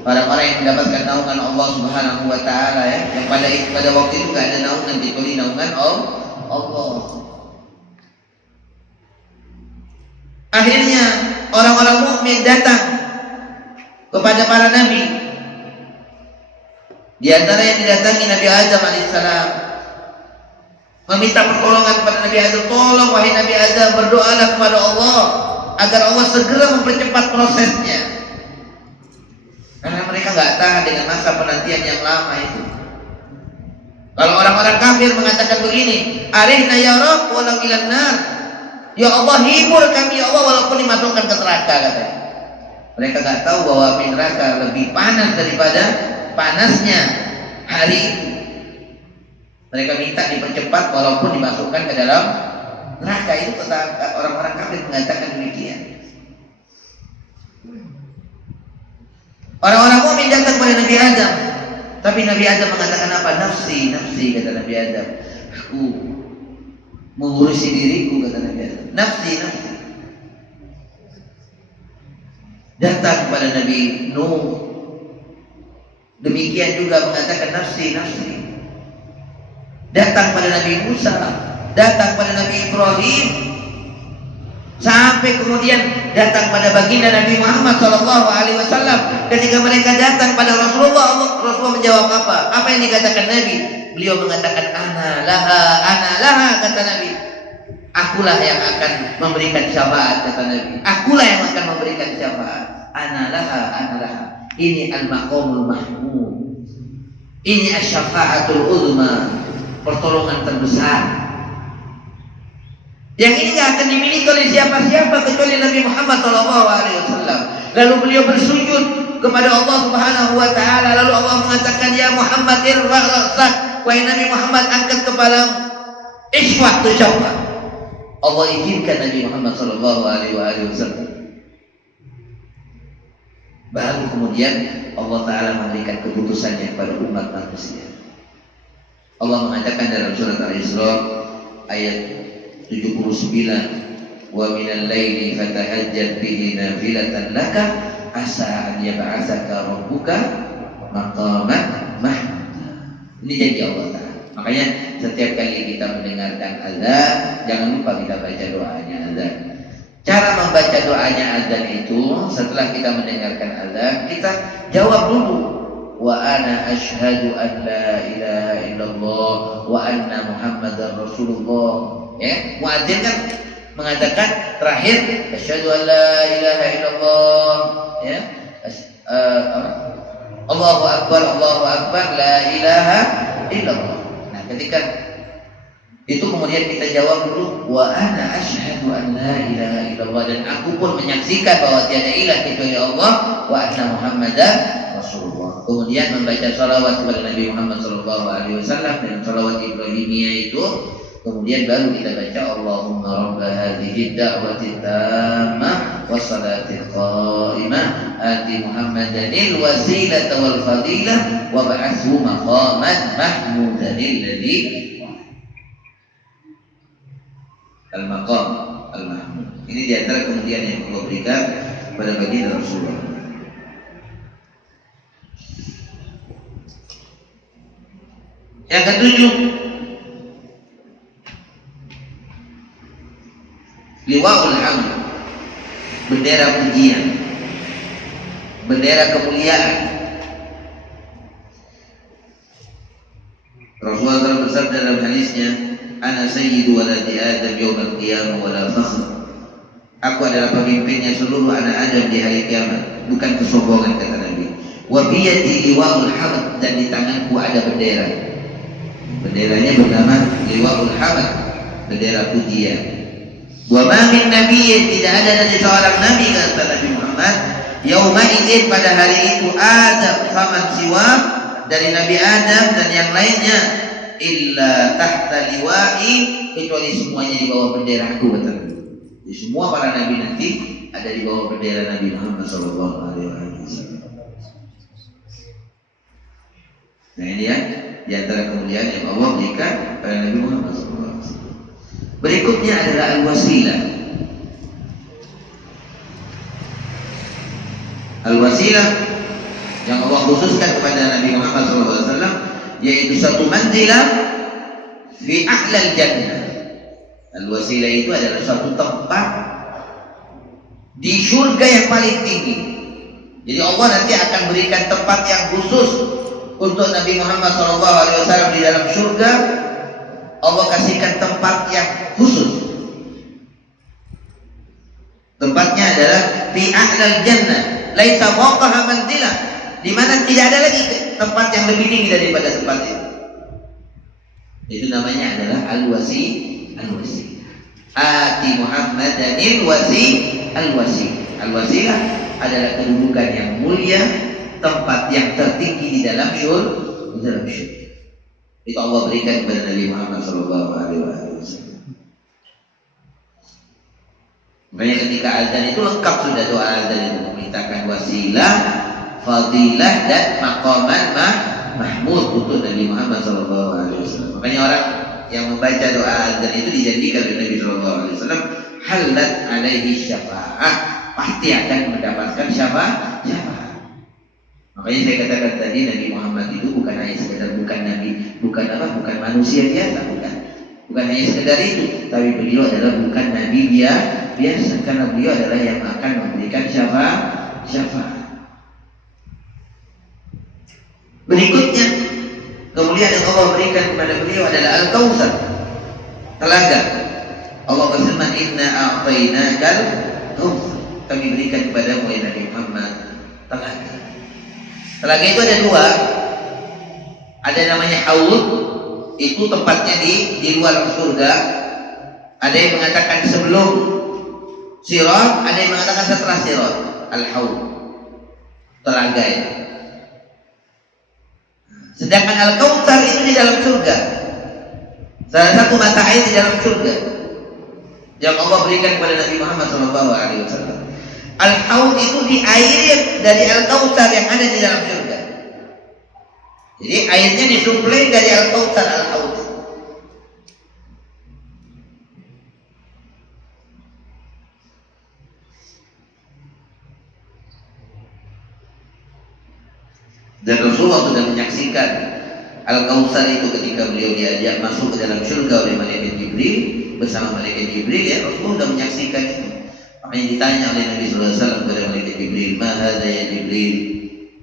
orang-orang yang mendapatkan naungan Allah Subhanahu wa taala, ya, yang pada waktu itu gak ada naungan kecuali naungan Allah. Akhirnya orang-orang mukmin datang kepada para nabi. Di antara yang didatangi Nabi Adam alaihissalam, meminta pertolongan kepada Nabi Adam, tolong wahai Nabi Adam, berdoalah kepada Allah agar Allah segera mempercepat prosesnya. Karena mereka nggak tahan dengan masa penantian yang lama itu. Kalau orang-orang kafir mengatakan begini, arihna ya Rabb walau ilan nar, ya Allah hibur kami ya Allah walaupun dimasukkan ke neraka, katanya. Mereka nggak tahu bahwa api neraka lebih panas daripada panasnya hari itu. Mereka minta dipercepat walaupun dimasukkan ke dalam neraka. Itu kata orang-orang kafir mengatakan demikian. Orang-orang mukmin datang kepada Nabi Adam, tapi Nabi Adam mengatakan apa? Nafsi, nafsi, kata Nabi Adam. Aku mengurusi diriku, kata Nabi Adam. Nafsi, nafsi. Datang kepada Nabi Nuh, demikian juga mengatakan nafsi, nafsi. Datang pada Nabi Musa, datang pada Nabi Ibrahim, sampai kemudian datang pada baginda Nabi Muhammad SAW. Ketika mereka datang pada Rasulullah, Rasulullah menjawab apa? Apa yang dikatakan Nabi? Beliau mengatakan ana laha, kata Nabi. Akulah yang akan memberikan syafaat, kata Nabi. Akulah yang akan memberikan syafaat. Ana laha. Ini al-maqamul mahmud. Ini asy-syafa'atul uzma, pertolongan terbesar. Yang ini gak akan dimiliki oleh siapa-siapa kecuali Nabi Muhammad SAW. Lalu beliau bersujud kepada Allah Subhanahu wa taala. Lalu Allah mengatakan, ya Muhammad irfa' ra'sak, wahai Nabi Muhammad angkat kepalamu. Iswa' tusyaffa. Allah izinkan Nabi Muhammad SAW. Baru kemudian Allah Ta'ala memberikan keputusannya kepada umat manusia. Allah mengatakan dalam surat Al-Isra ayat 79, wa minal laili fatahajjad bihi nafilatan laka asa an yab'atsaka rabbuka maqaman mahmuda. Ini janji Allah Ta'ala. Makanya setiap kali kita mendengarkan azan, jangan lupa kita baca doanya azan. Cara membaca doanya azan itu, setelah kita mendengarkan azan, kita jawab dulu, wa ana asyhadu an la ilaha illallah wa anna muhammadar rasulullah. Ya, muadzin kan mengatakan terakhir asyhadu an la ilaha illallah, ya. Allahu akbar la ilaha illallah. Nah, ketika itu kemudian kita jawab dulu wa ana asyhadu an la ilaha illallah, dan aku pun menyaksikan bahwa tiada ilah kecuali Allah wa anna muhammadar rasulullah. Kemudian membaca salawat kepada Nabi Muhammad SAW dengan salawat Ibrahimiyah itu. Kemudian baru kita baca Allahumma rabb hadhihi da'wati tammah wa salatil qa'imah ati Muhammadanil wasilata wal fadilah wa ba'athu maqaman mahmudan alladhi al-maqam al-mahmud. Ini di antara kemudian yang Allah berikan pada baginda Rasulullah. Yang ketujuh, liwa'ul hamd, bendera pujian, bendera kemuliaan. Rasulullah bersabda dalam hadisnya, ana sayyidu waladi Adam yaumil qiyamah wala fakhr. Aku adalah pemimpinnya seluruh anak Adam di hari kiamat, bukan kesombongan, kata Nabi. Wa biyadi liwa'ul hamd, dan di tanganku ada bendera. Benderanya bernama liwa'ul hamd, bendera pujian. Wa ma min nabiyyin, tidak ada dari seorang nabi, kata Nabi Muhammad, yauma idzin, pada hari itu, Adam faman siwa, dari Nabi Adam dan yang lainnya, illa tahta liwa'i, kecuali semuanya di bawah bendera aku, kata Nabi. Jadi semua para nabi nanti ada di bawah bendera Nabi Muhammad sallallahu alaihi wasallam. Nah ini ya, di antara kemuliaan yang Allah berikan pada Nabi Muhammad SAW. Berikutnya adalah al-wasilah. Al-wasilah yang Allah khususkan kepada Nabi Muhammad SAW, yaitu satu manzilah fi a'lal jannah. Al-wasilah itu adalah suatu tempat di surga yang paling tinggi. Jadi Allah nanti akan berikan tempat yang khusus untuk Nabi Muhammad SAW di dalam surga. Allah kasihkan tempat yang khusus. Tempatnya adalah fi a'lal jannah, laisa fawqaha manzilah, di mana tidak ada lagi tempat yang lebih tinggi daripada tempat itu. Itu namanya adalah al-wasi. Ati Muhammadanil al-wasilah adalah kedudukan yang mulia, tempat yang tertinggi di dalam syurga. Itu Allah berikan kepada Nabi Muhammad SAW. Makanya ketika azan itu lengkap sudah doa azan itu, memintakan wasilah, fadilah, dan maqaman mahmud untuk Nabi Muhammad SAW. Makanya orang yang membaca doa azan itu dijanjikan oleh Nabi SAW, halat alaihi syafa'ah, pasti akan mendapatkan syafaat. Makanya saya katakan tadi, Nabi Muhammad itu bukan hanya sekedar bukan nabi, bukan manusia biasa, bukan hanya sekedar itu, tapi beliau adalah bukan nabi biasa, karena beliau adalah yang akan memberikan syafaat. Berikutnya, kemuliaan yang Allah berikan kepada beliau adalah Al-Kautsar, telaga. Allah berfirman, inna a'tainakal kautsar, kami berikan kepadamu ya Nabi Muhammad telaga. Telaga itu ada dua. Ada namanya haud, itu tempatnya di luar surga. Ada yang mengatakan sebelum sirat, ada yang mengatakan setelah sirat. Al-haud, telaga itu. Sedangkan Al-Kautsar itu di dalam surga, salah satu mata air di dalam surga yang Allah berikan kepada Nabi Muhammad SAW. Al-haud itu di air dari Al-Kautsar yang ada di dalam surga. Jadi airnya disuplai dari Al-Kautsar, Al-haud. Dan Rasulullah sudah menyaksikan Al-Kautsar itu ketika beliau diajak masuk ke dalam surga oleh malaikat Jibril, bersama malaikat Jibril, ya Rasulullah sudah menyaksikan itu. Makanya ditanya oleh Nabi SAW kepada malaikat Jibril, ma hadza ya Jibril,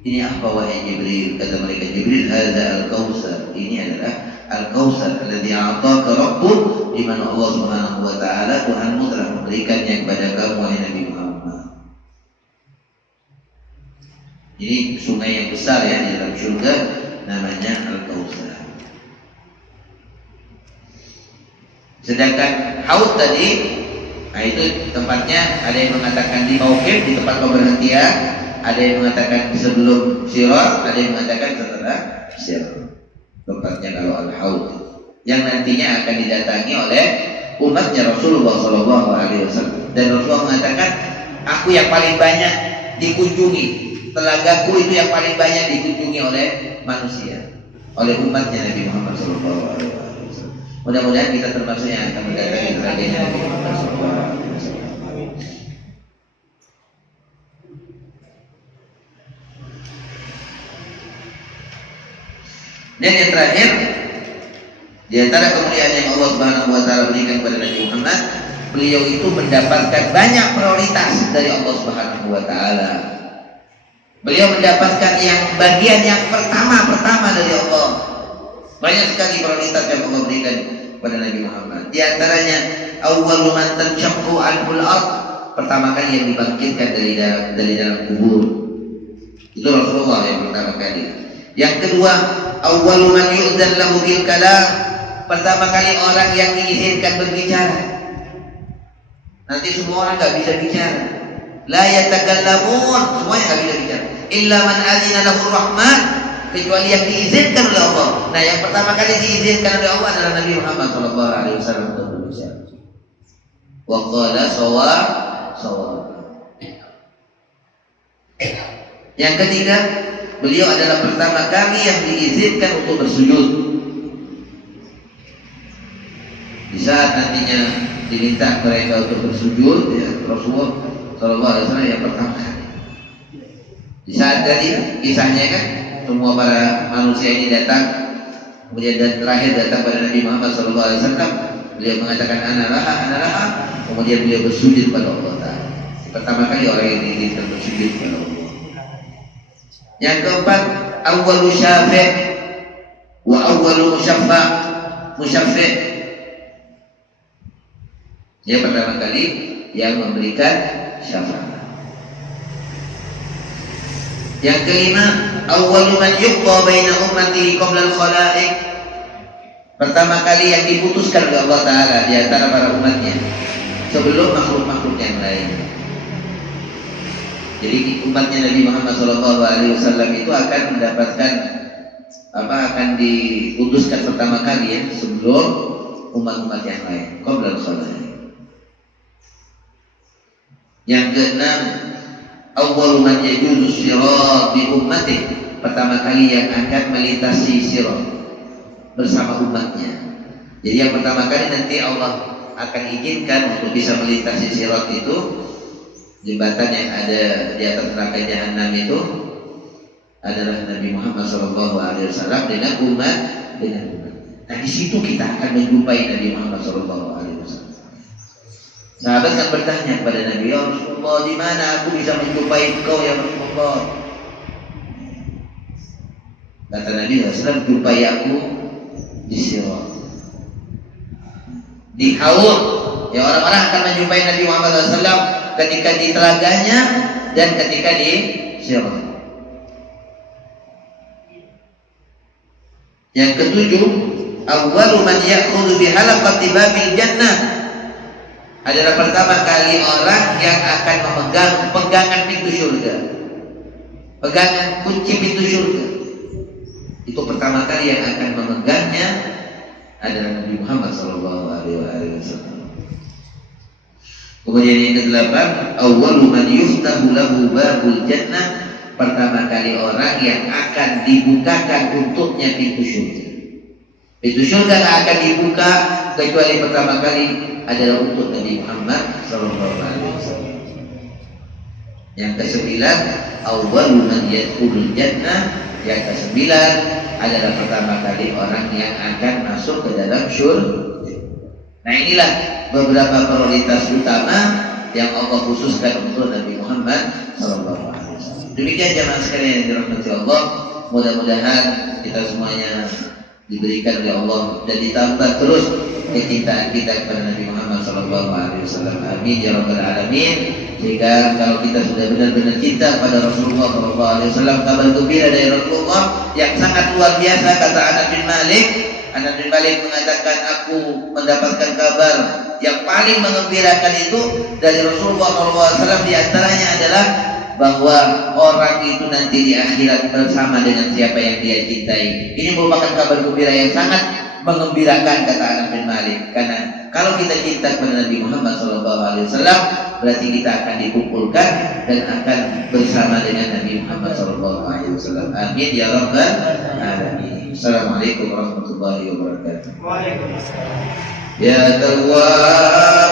ini apa wahai Jibril? Kata malaikat Jibril, hadza al-Kautsar, ini adalah Al-Kautsar alladzi a'taka rabbuk, di mana Allah Subhanahu wa taala, Tuhanmu, telah memberikannya kepada kamu wahai Nabi Muhammad. Ini sungai yang besar ya di dalam surga, namanya Al-Kautsar. Sedangkan haud tadi, nah itu tempatnya ada yang mengatakan di mauqif, di tempat pemberhentian, ada yang mengatakan sebelum sirat, ada yang mengatakan setelah sirat. Tempatnya kalau al-haud yang nantinya akan didatangi oleh umatnya Rasulullah SAW. Dan Rasulullah mengatakan, aku yang paling banyak dikunjungi, telagaku itu yang paling banyak dikunjungi oleh manusia, oleh umatnya Nabi Muhammad SAW. Mudah-mudahan kita termasuk yang akan mendatangi telaganya Nabi Muhammad SAW. Dan yang terakhir, di antara kemuliaan yang Allah Subhanahu wa taala berikan kepada Nabi Muhammad, beliau itu mendapatkan banyak prioritas dari Allah Subhanahu wa taala. Beliau mendapatkan yang bagian yang pertama dari Allah. Banyak sekali prioritas yang Allah berikan kepada Nabi Muhammad. Di antaranya, awwalu man tanshaqqu anhul ard, pertama kali yang dibangkitkan dari dalam kubur. Itu Rasulullah yang pertama kali. Yang kedua, awwalu man yu'dzan lahu bil kalam. Pertama kali orang yang diizinkan berbicara. Nanti semua orang enggak bisa bicara. La yatakallamun, semuanya enggak bisa bicara. Illa man adzina lahu rahman, kecuali yang diizinkan oleh Allah. Nah, yang pertama kali diizinkan oleh Allah adalah Nabi Muhammad sallallahu alaihi wasallam untuk berbicara. Wa qala sawab. Yang ketiga, beliau adalah pertama kali yang diizinkan untuk bersujud. Di saat nantinya diminta mereka untuk bersujud, ya, Rasulullah sallallahu alaihi wasallam yang pertama kali. Di saat tadi kisahnya kan semua para manusia ini datang, kemudian dan terakhir datang pada Nabi Muhammad sallallahu alaihi wasallam, beliau mengatakan ana laha, kemudian beliau bersujud pada Allah Taala. Pertama kali orang yang diizinkan bersujud pada Allah. Yang keempat, awwalu syafi' wa awwalu musyaffi'. Yang pertama kali yang memberikan syafaat. Yang kelima, awwalu man yuqda baina ummati qabla al-khalaiq. Pertama kali yang diputuskan oleh Allah Taala di antara para umatnya sebelum makhluk-makhluk yang lain. Jadi umatnya Nabi Muhammad SAW itu akan mendapatkan akan diputuskan pertama kali ya sebelum umat-umat yang lain. Qabla al-khalaiq. Yang keenam, awwalu man yajuzu sirat bi ummati. Pertama kali yang akan melintasi sirat bersama umatnya. Jadi yang pertama kali nanti Allah akan izinkan untuk bisa melintasi sirat itu, jembatan yang ada di atas neraka jahanam itu adalah Nabi Muhammad SAW dengan umat. Nah, di situ kita akan menjumpai Nabi Muhammad SAW. Sahabat kan bertanya kepada Nabi, ya Rasulullah, di mana aku bisa menjumpai engkau ya Rasulullah? Kata Nabi SAW, jumpai aku di Sirat, di Haud. Ya, orang-orang akan menjumpai Nabi Muhammad SAW ketika di telaganya dan ketika di Sirat. Yang ketujuh, awwalu man ya'khudhu bi halaqati babil jannah. Adalah pertama kali orang yang akan memegang pegangan pintu surga, pegangan kunci pintu surga. Itu pertama kali yang akan memegangnya adalah Nabi Muhammad SAW. Kemudian yang kedelapan, awwalu man yuftahu lahu babul jannah. Pertama kali orang yang akan dibukakan untuknya pintu surga. Pintu surga tidak akan dibuka kecuali pertama kali adalah untuk Nabi Muhammad SAW. Yang kesembilan, awwalu man yadkhulul jannah. Yang kesembilan adalah pertama kali orang yang akan masuk ke dalam surga. Nah, inilah beberapa prioritas utama yang Allah khususkan untuk Nabi Muhammad SAW. Demikian jemaah sekalian yang dirahmati Allah. Mudah-mudahan kita semuanya diberikan oleh Allah dan ditambah terus kecintaan kita kepada Nabi Muhammad SAW. Amin ya rabbal alamin. Sehingga kalau kita sudah benar-benar cinta pada Rasulullah SAW, kabar gembira dari Rasulullah yang sangat luar biasa. Kata Anas bin Malik mengatakan, aku mendapatkan kabar yang paling mengembirakan itu dari Rasulullah SAW. Di antaranya adalah bahwa orang itu nanti di akhirat bersama dengan siapa yang dia cintai. Ini merupakan kabar gembira yang sangat mengembirakan, kata Anas bin Malik. Karena kalau kita cinta kepada Nabi Muhammad SAW, berarti kita akan dikumpulkan dan akan bersama dengan Nabi Muhammad SAW. Amin ya rabbal alamin. Assalamualaikum warahmatullahi wabarakatuh. Waalaikumsalam. Ya Tawwab.